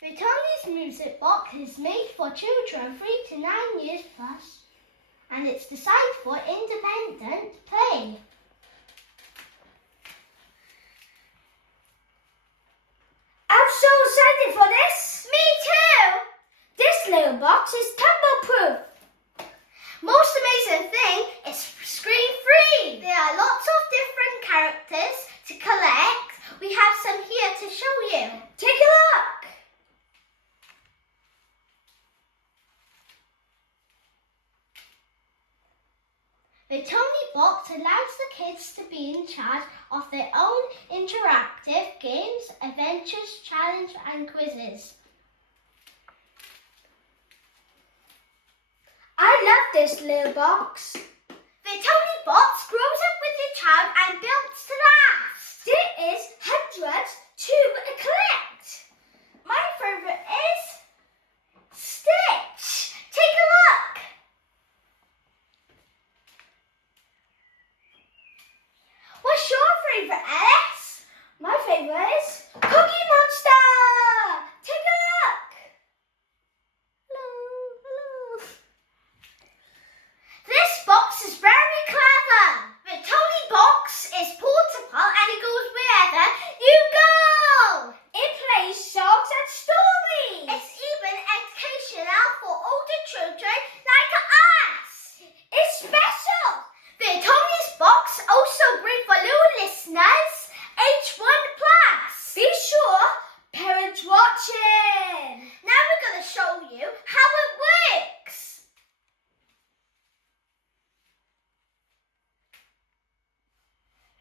The Tonies music box is made for children 3 to 9 years plus, and it's designed for independent play. I'm so excited for this! Me too! This little box is tumble-proof. Most amazing thing is screen-free. There are lots of different characters to collect. We have some here to show you. Take a look! The Toniebox allows the kids to be in charge of their own interactive games, adventures, challenges and quizzes. I love this little box. The Toniebox grows up with your child and builds to last. There is hundreds to collect. My favourite is Stitch. Take a look. What's your favourite, Alice? My favourite is Cookie Monster. Take a look. Hello. This box is very clever. The Toniebox is portable and it goes wherever you go. It plays songs and stories. It's even educational for older children like us. It's special. The Tonies box also great for little listeners, age 1 plus. Be sure parents watching. Now we're going to show you how it works.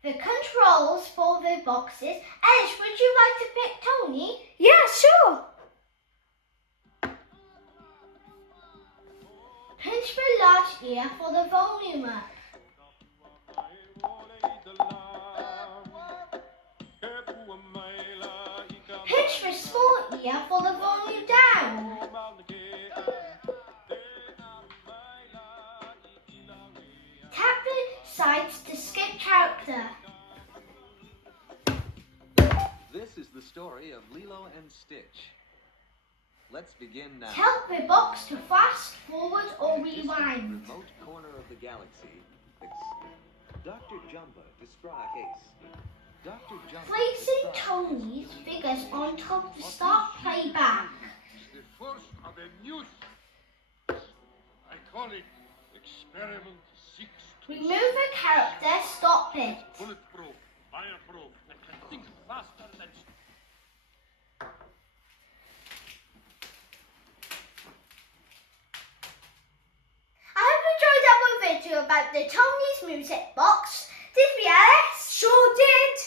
The controls for the boxes. Alice, would you like to pick Tony? Yeah, sure. Pinch the large ear for the volume up. Pinch the small ear for the volume down. Tap the sides to skip character. This is the story of Lilo and Stitch. Let's begin now. Tell the box to fast forward or In a rewind. remote corner of the galaxy, Dr. Jumba described case. Dr. Jumba Placing described Tony's figures on top to start playback. The first of a new I call it Experiment 6. Remove a character, stop it. Bulletproof, fireproof, and can think faster than... I hope you enjoyed our video about the Tony's music box. Did we, Alice? Sure did.